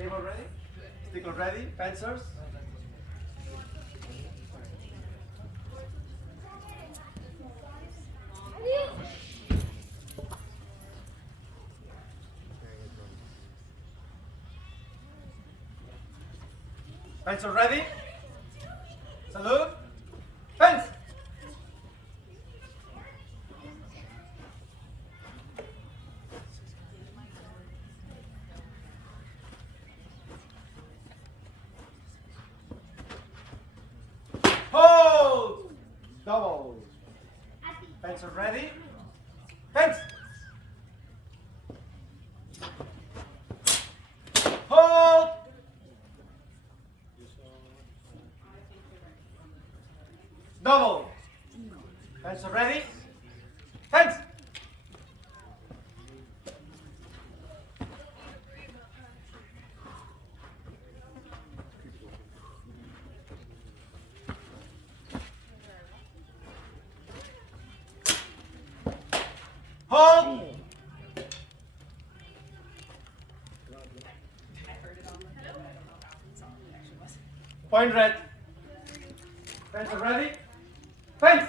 Table ready? Stickle ready? Fencers? Fencer ready? Salute? Fence! Hold! Double. Fencer ready? Fence! Hold! Double. Fencer ready? Fence! Hold! Point red. Fencer ready? Fence!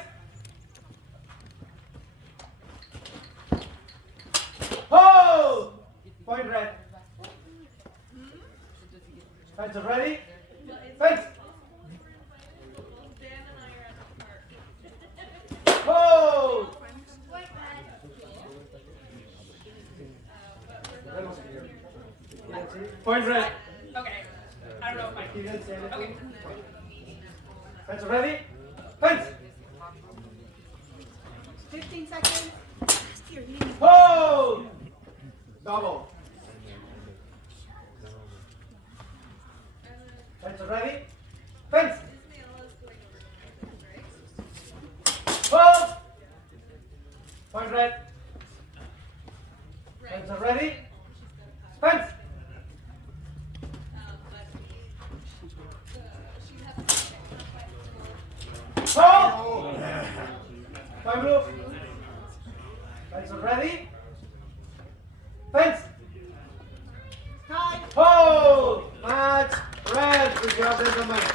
Hold! Point red. Fencer ready? Fence! Hold! Point red. Okay. I don't know if I can. Okay. Fencer ready? Fence! 15 seconds. Hold! Double. Fencer ready? Fence! Hold! Point red. Fencer ready? Fence! Hold! Point blue. Fencer ready? Fence! Time. Hold! Match red. Good job, gentlemen.